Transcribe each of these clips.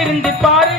இருந்து பாரு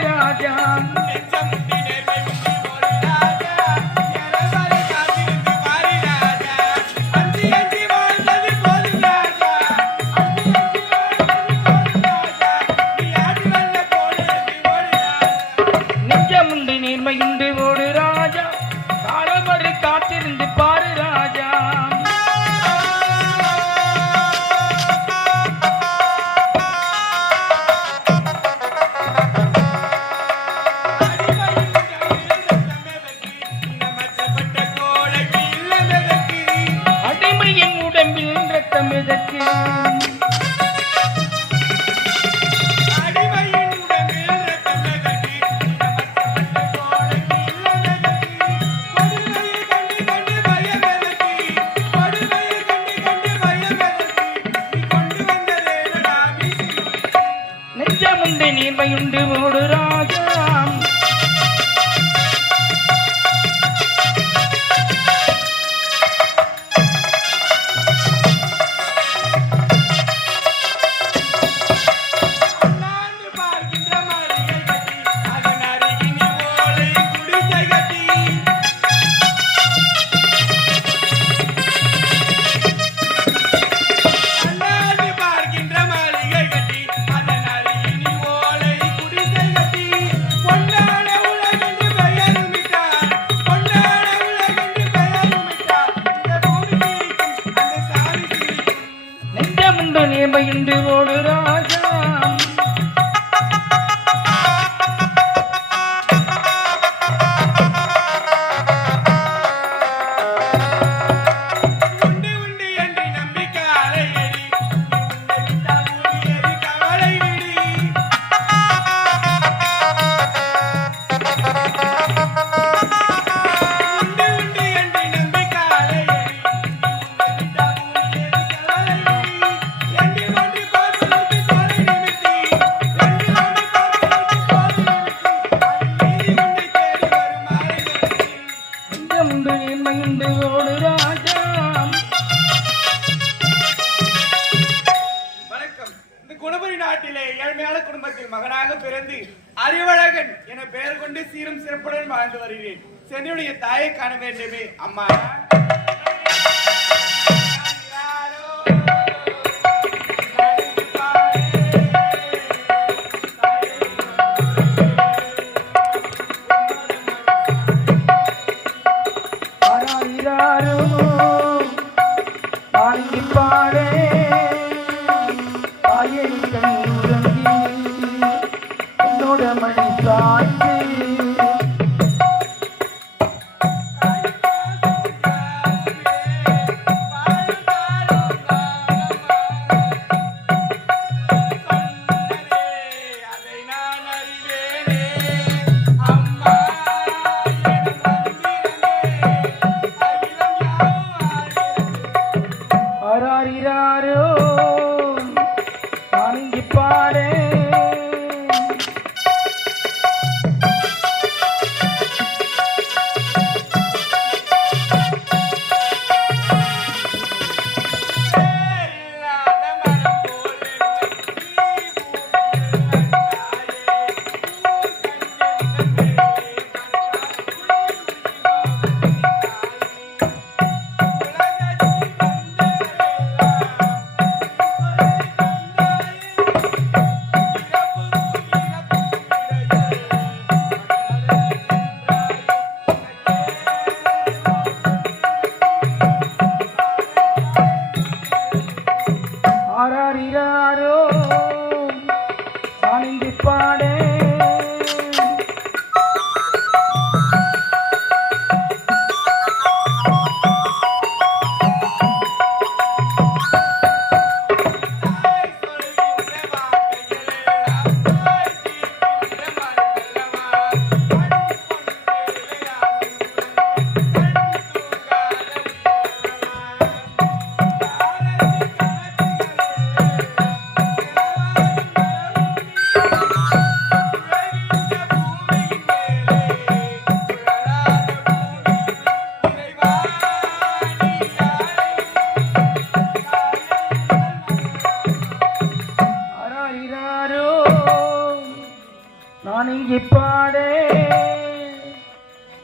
தமிழ்நாட்டிலே ஏழ்மையான குடும்பத்தில் மகனாக பிறந்து அறிவழகன் என பெயர் கொண்டு சீரும் சிறப்புடன் வாழ்ந்து வருகிறேன். சென்னையுடைய தாயை காண வேண்டுமே அம்மா.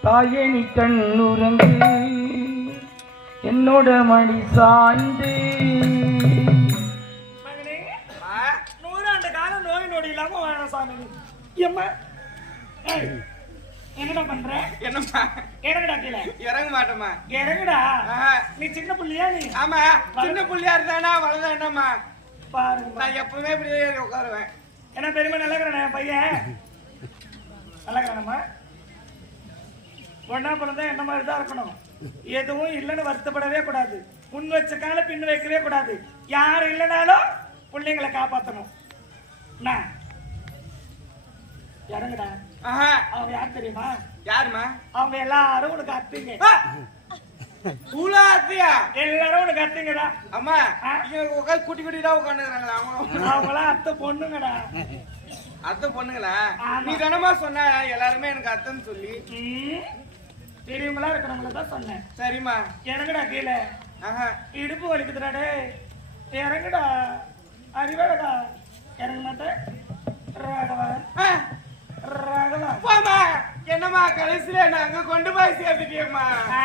பாடே தாயணி கண்ணுறங்கு என்னோட மணி சாய்ந்து. நூறாண்டு காலம் நோய் நொடி இல்லாம வாழணும் சாமி. நீ. எம்மா என்னடா பண்ற? என்னம்மா? இறங்குடா கீழே. இறங்க மாட்டேம்மா. இறங்குடா. நீ சின்ன புள்ளையா நீ? ஆமா. சின்ன புள்ளையா இருந்தானா வளர்ந்தா என்னம்மா? பாருங்க. நான் எப்பவுமே உட்காருவேன். என்ன பெருமை நல்ல என் பையன்? நல்ல ஒன்னா பிறந்தா என்ன மாதிரி தான் இருக்கணும்? எதுவும் இல்லைன்னு வருத்தப்படவே கூடாது. முன் வச்ச கால பின் வைக்கவே கூடாது. யார் இல்லைனாலும் பிள்ளைங்களை காப்பாற்றணும் இறங்குடா. அவங்க யார் தெரியுமா? யாரும்மா? அவங்க எல்லாரும் உனக்கு அத்திங்க! பூலா அத்தியா? எல்லாரும் உனக்கு அத்திங்கடா. அம்மா உட்காந்து குட்டி குட்டி தான் உட்காந்துக்கிறாங்களா அவங்க அவங்களாம் அத்தை பொண்ணுங்கடா. அத்தை பொண்ணுங்களா. நீ தானமா சொன்ன எல்லாருமே எனக்கு அத்தைன்னு சொல்லி. பெரியவங்களா இருக்கிறவங்கள தான் சொன்னேன். சரிம்மா. இறங்குடா கீழே. இடுப்பு வலிக்குதுடா டேய். இறங்குடா. அறிவாடா இறங்க மாட்டேன். ராகவா. ஆ, ராகவா. போம்மா. என்னம்மா கடைசியில அங்க கொண்டு போய் சேர்த்துட்டியம்மா? ஆ,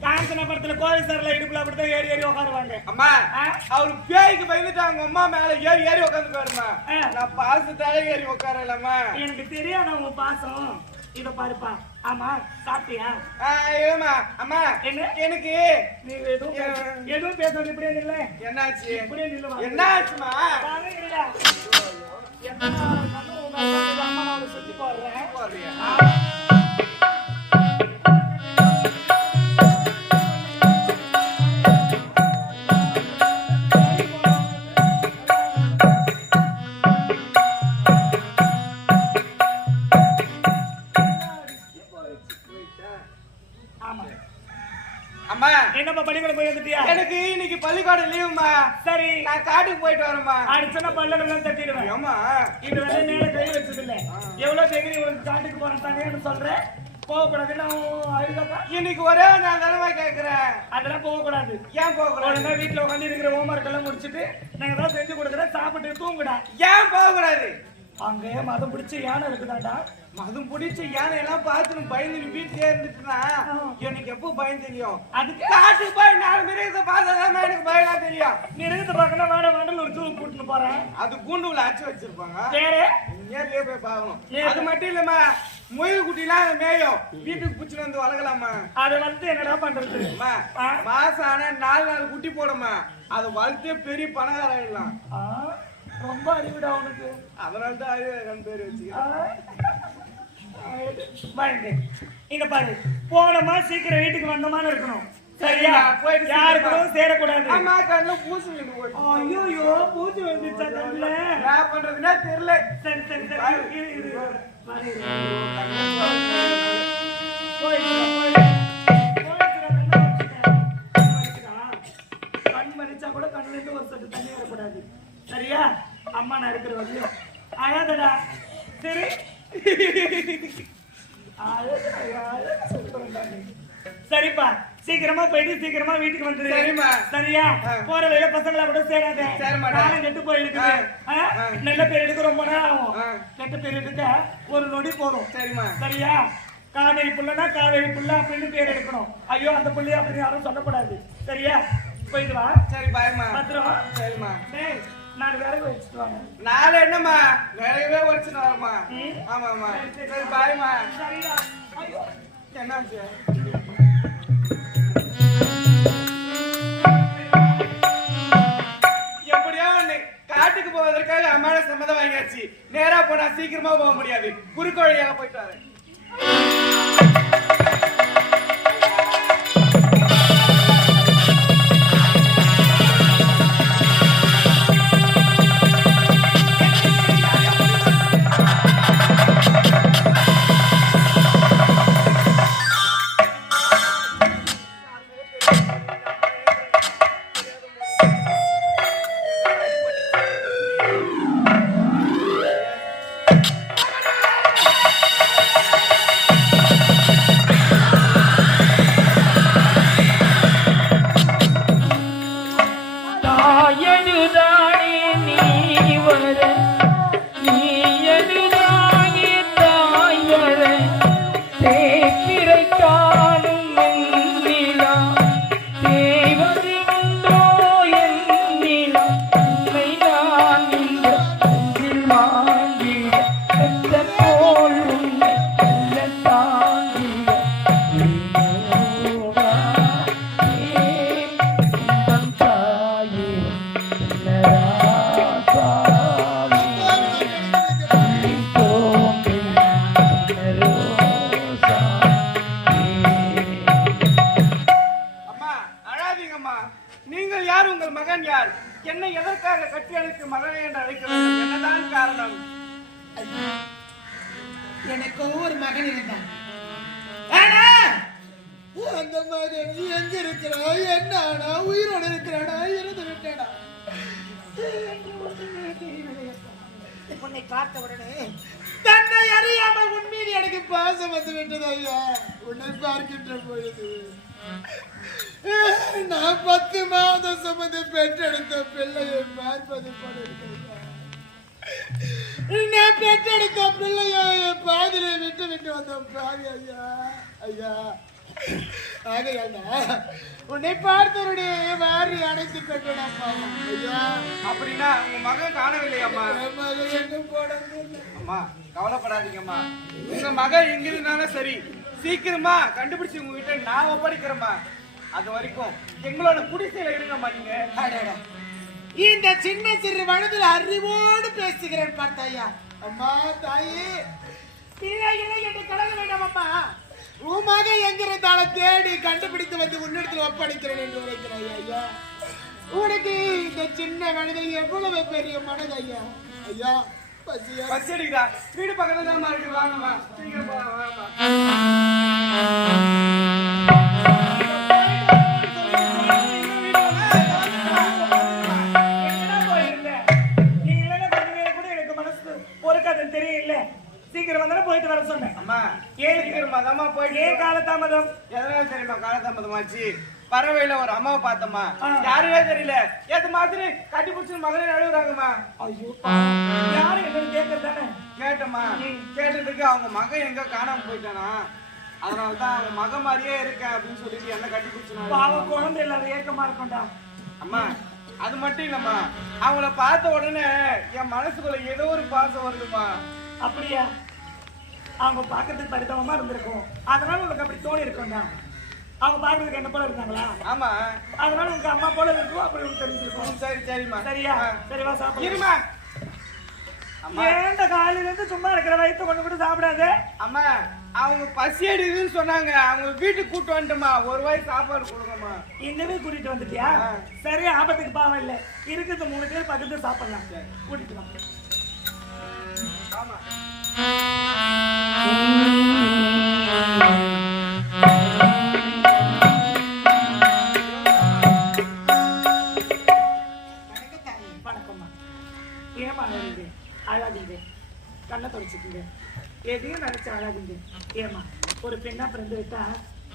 காஞ்சன படத்துல கோவில் சார்ல இடுப்புல அப்படித்தான் ஏறி ஏறி உட்காருவாங்க. அம்மா? அவரு பேய்க்கு பயந்துட்டு அவங்க அம்மா மேல ஏறி ஏறி உட்காந்து பாருமா ஆ. நான் பாசத்தாலே ஏறி உட்காரலம்மா. எனக்கு தெரியாத உங்க பாசம். இத பாருப்பா. ஆமா சாப்பிட்டியா? இல்லம்மா அம்மா என்ன? எனக்கு நீ எதுவும் எதுவும் பேச இப்படியே நில்ல. என்னாச்சு? இப்படியே நில்லுவா என்னாச்சுமா வாங்க, இருடா. என்னப்பா பள்ளிக்கூடம் போய் வந்துட்டியா? எனக்கு இன்னைக்கு பள்ளிக்கூடம் லீவுமா சரி. நான் காட்டுக்கு போயிட்டு வரேம்மா. அடிச்சனா பல்லடெல்லாம் தட்டிடுவேன். ஏம்மா? இது வரை நேர கை வச்சது இல்ல எவ்வளவு டிகிரி உனக்கு காட்டுக்கு போறேன் தானேன்னு சொல்றேன். அழுதாக்கா இன்னைக்கு ஒரே நாள் தானமா கேக்குறேன். அதெல்லாம் போகக்கூடாது. ஏன் போக கூடாது உடனே வீட்டுல உட்காந்து இருக்கிற ஹோம்ஒர்க் எல்லாம் முடிச்சிட்டு நாங்க ஏதாவது செஞ்சு கொடுக்குறேன் சாப்பிட்டு தூங்குடா. ஏன் போக கூடாது அங்க மதம் பிடிச்ச யானை இருக்குதாடா? மதும் பிடிச்ச யானை எல்லாம் பார்த்து பயந்து வீட்டுலயே இருந்துட்டுனா எனக்கு எப்போ பயம் தெரியும்? அதுக்கு காட்டுக்கு போய் நாலு மிருகத்தை பார்த்தாதான் எனக்கு பயம் தெரியும். நீ இருக்கிறத பார்க்கணும் வேட வேண்டல் ஒரு ஜூ கூட்டின்னு போறேன் அது கூண்டுல அச்சு வச்சிருப்பாங்க. வேற? நேர்லயே போய் பார்க்கணும். அது மட்டும் இல்லம்மா முயல் குட்டிலாம் மேயும். வீட்டுக்கு புடிச்சுட்டு வந்து வளர்க்கலாமா அதை வந்து என்னடா பண்றது? மாசம் ஆனா நாலு நாலு குட்டி போடுமா அதை வளர்த்தே பெரிய பணக்கார ஆயிடலாம். ரொம்ப அறிவுடா உனக்கு. அதனால தான் அறிவன் பேர் வச்சுக்கிறேன். இங்க பாரு போனோமா சீக்கிரம் வீட்டுக்கு வந்தோமான்னு இருக்கணும். சரியா? போயிட்டு யாருக்கும். சேரக்கூடாது. அம்மா கண்ணுல பூசி விட்டு போயிடுச்சு ஐயோ பூச்சி வந்துச்சா கண்ணுல என்ன பண்றதுன்னே தெரியல. சரி சரி சரி. சீக்கிரமா வீட்டுக்கு வந்துரு. சரியா. போற வழியில பசங்களை கூட சேராத. காலம் கெட்டு போயிருக்குது. நல்ல பேர் எடுக்க ரொம்ப நேரம் ஆகும். கெட்ட பேர் எடுக்க ஒரு நொடி போதும். சரிம்மா. சரியா? காவேரி புள்ளனா காவேரி புள்ள அப்படின்னு பேர் எடுக்கணும். ஐயோ அந்த புள்ளைய அப்படின்னு யாரும் சொல்லக்கூடாது. சரியா? போயிட்டு வா. சரி பாய்மா பத்திரம்? சரிம்மா. நான் விறகு வச்சுட்டு வாங்க. நாளை என்னம்மா? நிறையவே உடச்சுன்னு வரமா. ஆமாம்மா. சரி பாய்மா சரிடா ஐயோ. என்னாச்சு? மேல சம்மதம் வாங்கியாச்சு. நேரா போனா சீக்கிரமா போக முடியாது. குறுக்கு வழியால போயிட்டு வரேன். இருக்கிறா என்ன ஆனா உயிரோடு என்று ஒன்றுமே தெரியவில்லையப்பா. உன்னை பார்த்த உடனே தன்னை அறியாமல் மீது எனக்கு பாசம் வந்து விட்டது ஐயா. உன்னை பார்க்கின்ற பொழுது நான் பத்து மாதம் சுமந்து பெற்றெடுத்த பிள்ளையை பார்ப்பது போல நான் பெற்றெடுத்த பிள்ளையை பாதிலே விட்டு விட்டு வந்த பாவி ஐயா. ஐயா உன்னை பார்த்தவருடைய வாரி அணைத்துக் கொண்டேன் அப்படின்னா உங்க மகன் காணவில்லையம்மா மகன் எங்கும் போனது அம்மா கவலைப்படாதீங்கம்மா உங்க மகன் எங்க இருந்தாலும் சரி சீக்கிரமா கண்டுபிடிச்சு உங்க கிட்ட நான் ஒப்படைக்கிறேம்மா. அது வரைக்கும் எங்களோட குடிசையில இருங்கம்மா நீங்க. இந்த சின்ன சிறு வயதில் அறிவோடு பேசுகிறேன் பார்த்தாயா? அம்மா தாயே. இல்லை என்று கடந்து வேண்டாம் அம்மா. உன் மகன் எங்கிருந்தாலும் தேடி கண்டுபிடித்து வந்து உன்னிடத்தில் ஒப்படைக்கிறேன் என்று உரைக்கிறாய் ஐயா. உனக்கு இந்த சின்ன வயதில் எவ்வளவு பெரிய மனது ஐயா? ஐயா பஸ் அடிக்கிறா வீடு பக்கத்துல தான் இருக்கு. வாங்கம்மா. சீக்கிரம் வாங்கம்மா. சீக்கிரம் வந்தாலும் போயிட்டு வர சொன்னேன். அம்மா ஏன் சீக்கிரமா தாம்மா போயிட்டு ஏன் காலதாமதம்? எதனால தெரியுமா? காலதாமதமாச்சு பறவையில ஒரு அம்மாவை பார்த்தம்மா. யாருமே தெரியல. ஏது மாதிரி? கட்டி பிடிச்சு மகளே அழுகுறாங்கம்மா ஐயோ. யாரும் என்னன்னு கேட்கறதானே கேட்டம்மா. கேட்டதுக்கு அவங்க மகன் எங்க காணாம போயிட்டானா? அதனால தான் அவங்க மகன் மாதிரியே இருக்கேன் அப்படின்னு சொல்லிட்டு என்ன கட்டி பிடிச்சு பாவம் குழந்தை இல்லாத ஏக்கமா இருக்கும்டா. அம்மா அது மட்டும் இல்லம்மா. அவங்கள பார்த்த உடனே என் மனசுக்குள்ள ஏதோ ஒரு பாசம் வருதுமா அப்படியா? அவங்க பார்க்கறதுக்கு பரிதாபமா இருந்திருக்கும். அதனால உனக்கு அப்படி தோணி இருக்கும்டா. அவங்க பார்க்கறதுக்கு என்ன போல இருந்தாங்களா ஆமா. அதனால உங்க அம்மா போல இருக்கும் அப்படி உனக்கு தெரிஞ்சிருக்கும் சரி சரிம்மா. சரியா. சரிவா சாப்பிடு இருமா அம்மா. ஏன்டா காலையில இருந்து சும்மா இருக்கிற வயிற்று கொண்டு கூட சாப்பிடாத? அம்மா அவங்க பசி எடுக்குதுன்னு சொன்னாங்க. அவங்க வீட்டுக்கு கூட்டு வந்துட்டோமா ஒரு வாய் சாப்பாடு கொடுங்கம்மா. இன்னவே கூட்டிட்டு வந்துட்டியா. சரி ஆபத்துக்கு பாவம் இல்ல. இருக்கிறது மூணு பேர் பக்கத்துல சாப்பிடலாம். கூட்டிட்டு ஆமா. ஏமா அழகுது அழாதீங்க கண்ணை தொடச்சிக்கீங்க. எதையும் நினைச்சு அழாதீங்க ஏமா ஒரு பெண்ணா பிறந்து விட்டா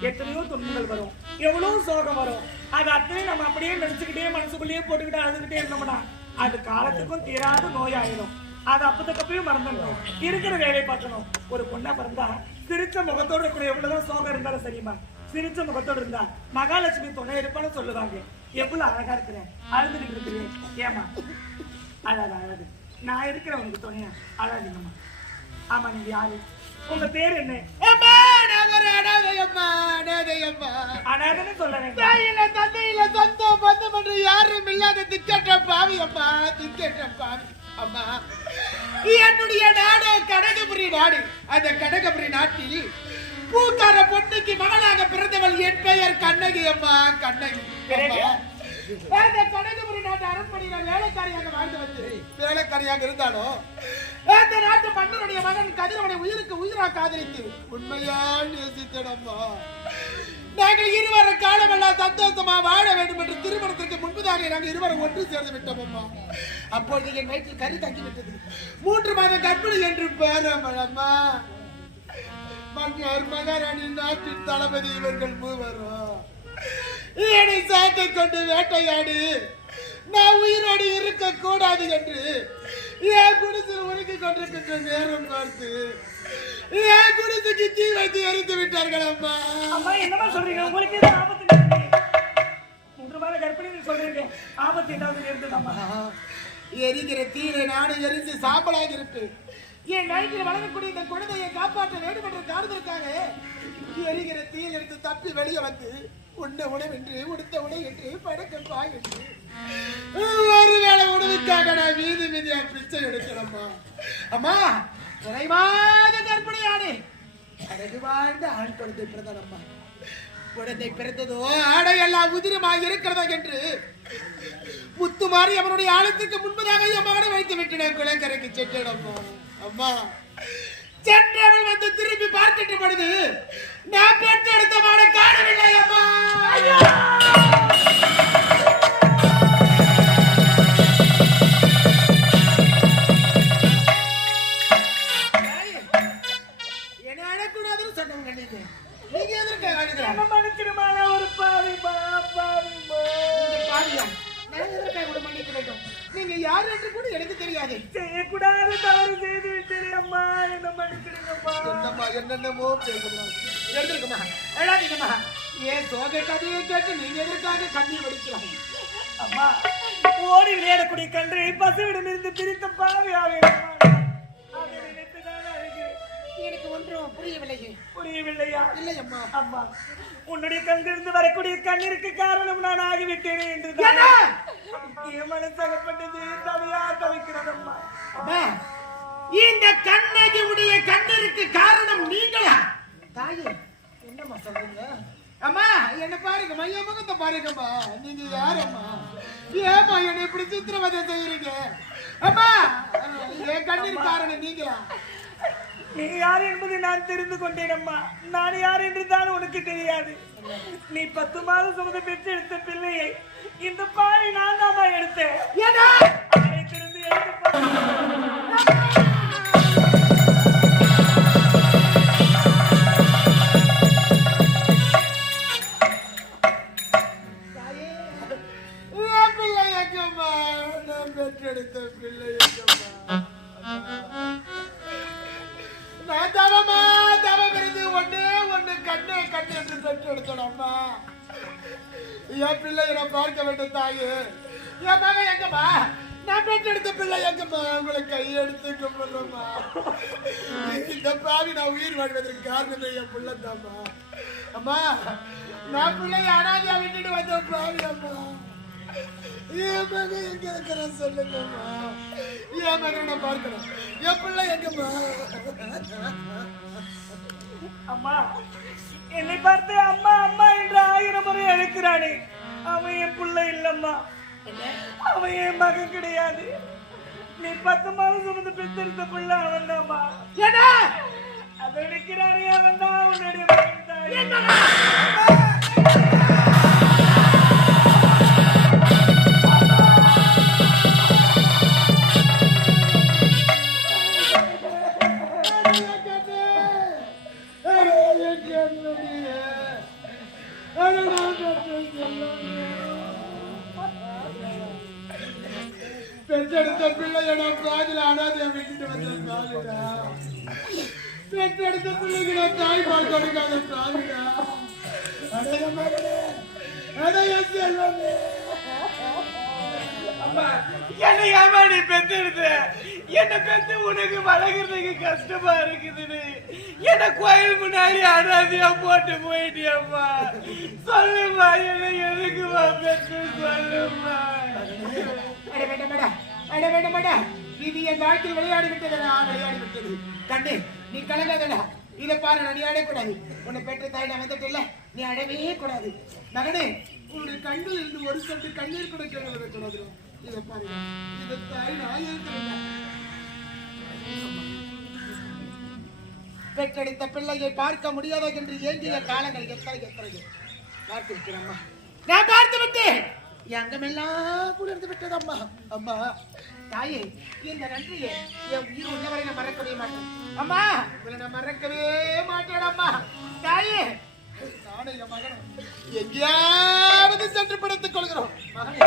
எத்தனையோ துன்பங்கள் வரும். எவ்வளவு சோகம் வரும். அது அத்தனையும் நம்ம அப்படியே நினைச்சுக்கிட்டே மனசுக்குள்ளேயே போட்டுக்கிட்டு அழுதுகிட்டே இருந்தோம்னா அது காலத்துக்கும் தீராத நோயாயிடும் அது அப்பத்துக்கப்பயும் மறந்துடணும். இருக்கிற வேலையை பார்க்கணும். ஒரு பொண்ணா பிறந்தா சிரிச்ச முகத்தோட கூட எவ்வளவுதான் சோகம் இருந்தாலும் சரிம்மா. சிரிச்ச முகத்தோட இருந்தா மகாலட்சுமி துணை இருப்பான்னு சொல்லுவாங்க. எவ்வளவு அழகா இருக்கிறேன். அழுதுகிட்டு இருக்கிறேன். ஏமா அழாது அழாது. நான் இருக்கிறேன் உனக்கு துணையா அழாதீங்கம்மா ஆமா நீங்க யாரு? உங்க பேர் என்ன? அனாதன்னு தாயில தந்தையில சொந்த பந்தம் என்று யாரும் இல்லாத திக்கற்ற பாவி அம்மா திக்கற்ற பாவி அம்மா. என்னுடைய நாடு கனகபுரி நாடு. அந்த கனகபுரி நாட்டில் பூக்கார பொண்ணுக்கு மகளாக பிறந்தவள் என் பெயர் கண்ணகி அம்மா கண்ணகி கனகபுரி நாட்டு அரண்மனையில வேலைக்காரியாக வாழ்ந்து வந்து வேலைக்காரியாக இருந்தாலும் அந்த நாட்டு மன்னனுடைய மகன் கதிரவனை உயிருக்கு உயிராக காதலித்து உண்மையால் நேசித்தனம்மா நாங்கள் இருவரும் காலமெல்லாம் சந்தோஷமா வாழ வேண்டும் என்று திருமணத்திற்கு முன்பதாக நாங்கள் இருவரும் ஒன்று சேர்ந்து விட்டோம் அம்மா. அப்பொழுது என் வயிற்றில் கறி தங்கி விட்டது. மூன்று மாதம் கர்ப்பிணி என்று பேரம்மா மன்னர் மகாராணி நாட்டின் தளபதி இவர்கள் மூவரும். என்னை சாட்டை கொண்டு வேட்டையாடி. நான் உயிரோடு இருக்க கூடாது என்று என் குடிசில் உருக்கி கொண்டிருக்கின்ற நேரம் பார்த்து என் குடிசுக்கு தீ வைத்து எரித்து விட்டார்கள் அம்மா. அம்மா என்னமா சொல்றீங்க? உங்களுக்கு ஏதோ ஆபத்து? மூன்று மாத கர்ப்பிணி சொல்றீங்க. ஆபத்து ஏதாவது நேர்ந்ததாம்மா எரிகிற தீரை நானும் எரிந்து சாம்பலாகி இருப்பேன். என் நைட்டில் வளரக்கூடிய இந்த குழந்தையை காப்பாற்ற வேண்டும் என்ற காரணத்திற்காக எரிகிற தீயில் இருந்து தப்பி வெளியே வந்து உண்ண உணவென்று உடுத்த உணவு என்று படுக்க பாய் என்று. ஒருவேளை உணவுக்காக நான் வீதி மீதியா பிச்சை எடுக்கிறேம்மா அம்மா. குறைவாத கற்பனையானே. அழகு வாழ்ந்த ஆண் குழந்தை பிரதானம்மா குழந்தை பிறந்ததோ ஆடை ஆடையெல்லாம் உதிரமாய் இருக்கிறதா என்று. முத்துமாரி அவனுடைய ஆழத்துக்கு முன்பதாக என் மகனை வைத்து விட்டேன். குளக்கரைக்கு சென்றேன் அம்மா. அம்மா சென்றவள் வந்து திரும்பி பார்க்கின்ற பொழுது நான் பெற்றெடுத்த மகனை காணவில்லை அம்மா. ஒரு பாவிமா நீங்க பாவியா? நான் எதற்காக கூட மன்னிக்க வேண்டும்? நீங்க யார் என்று கூட எனக்கு தெரியாது. செய்யக்கூடாத தவறு செய்து விட்டேன் அம்மா என்ன மன்னிச்சிடுங்கம்மா என்னம்மா என்னென்னமோ பேசுறாங்க எழுந்திருக்குமா எழாதீங்கம்மா ஏன் சோக கதையை கேட்டு நீங்க எதற்காக கண்ணீர் வடிக்கலாம் அம்மா ஓடி விளையாடக்கூடிய கன்று பசுவிடம் இருந்து பிரித்த பாவியாவே ஒன்றும் புரியவில்லையே. புரியவில்லையா? இல்லையம்மா. அம்மா உன்னுடைய கண்ணிலிருந்து வரக்கூடிய கண்ணீருக்கு காரணம் நான் ஆகிவிட்டேன் என்று என்ன? என் மனசகப்பட்டது தவியா தவிக்கிறதம்மா. அம்மா இந்த கண்ணகி உடைய கண்ணருக்கு காரணம் நீங்களா? தாயே என்னம்மா சொல்றீங்க? அம்மா என்ன பாருங்கம்மா என் முகத்தை பாருங்கம்மா. நீங்க யாரம்மா? ஏம்மா என்னை இப்படி சித்திரவதை செய்யறீங்க? அம்மா என் கண்ணீர் காரணம் நீங்களா? நீ யார் என்பதை நான் தெரிந்து கொண்டேன் அம்மா. நான் யார் என்று தான் உனக்கு தெரியாது. நீ பத்து மாதம் சுமந்து பெற்று எடுத்த பிள்ளையை இந்த பாவி நான் தாமா எடுத்தேன். எடுத்து வாழ்வதற்கு காரணமே என் பிள்ளை தாம்மா அம்மா நான் பிள்ளைய அனாதியா விட்டுட்டு வந்த பாவி அம்மா. என் மகன் எங்க சொல்லுங்கம்மா என் மகனை நான் பார்க்கணும். என் பிள்ளை எங்கம்மா? அம்மா என்னை பார்த்து அம்மா அம்மா என்று ஆயிரம் முறை அழைக்கிறானே. அவன் என் புள்ள இல்லம்மா. அவன் என் மகன் கிடையாது. நீ பத்து மாதம் சுமந்து பெற்றெடுத்த புள்ள அவன் தான்மா என்ன பெற்றெடுத்த பிள்ளைய நான் பாதில விட்டுட்டு வந்த பெற்றெடுத்த பிள்ளைக்கு நான் தாய் பால் கொடுக்காத பாவிடா அடைய மகனே அடைய செல்வமே. அம்மா என்னை ஏமா நீ பெத்தெடுத்த என்ன பெத்து உனக்கு வளர்க்கறதுக்கு கஷ்டமா இருக்குதுன்னு. என்ன கோயில் முன்னாடி அனாதையா போட்டு போயிட்டியம்மா. சொல்லுமா என்ன எதுக்குமா பெத்து சொல்லுமா அட வேண்டாம் அட வேண்டாம் மேடா இது என் வாழ்க்கையில் விளையாடி விட்டது நான் விளையாடி விட்டது கண்டு நீ கலங்காதடா. இதை பாரு நான் நீ அடையக்கூடாது. உன்னை பெற்ற தாய் நான் வந்துட்டல நீ அடையவே கூடாது. மகனே உன்னுடைய கண்கள் இருந்து ஒரு சொட்டு கண்ணீர் கூட கேள்வி கூடாது. இதை பாரு. இந்த தாய் நான் இருக்கிறேன் பெற்றெடுத்த பிள்ளையை பார்க்க முடியாதோ என்று ஏங்கிய காலங்கள் எத்தனை எத்தனை? பார்த்திருக்கிறேன் அம்மா. நான் பார்த்து விட்டேன். எங்கமெல்லாம் குளிர்ந்து விட்டது அம்மா. அம்மா. தாயே இந்த நன்றியை என் உயிர் உள்ளவரை நான் மறக்கவே மாட்டேன். அம்மா உங்களை நான் மறக்கவே மாட்டேன் அம்மா. தாயே நானும் என் மகனும் எங்கேயாவது சென்று பிடித்துக் கொள்கிறோம். மகனே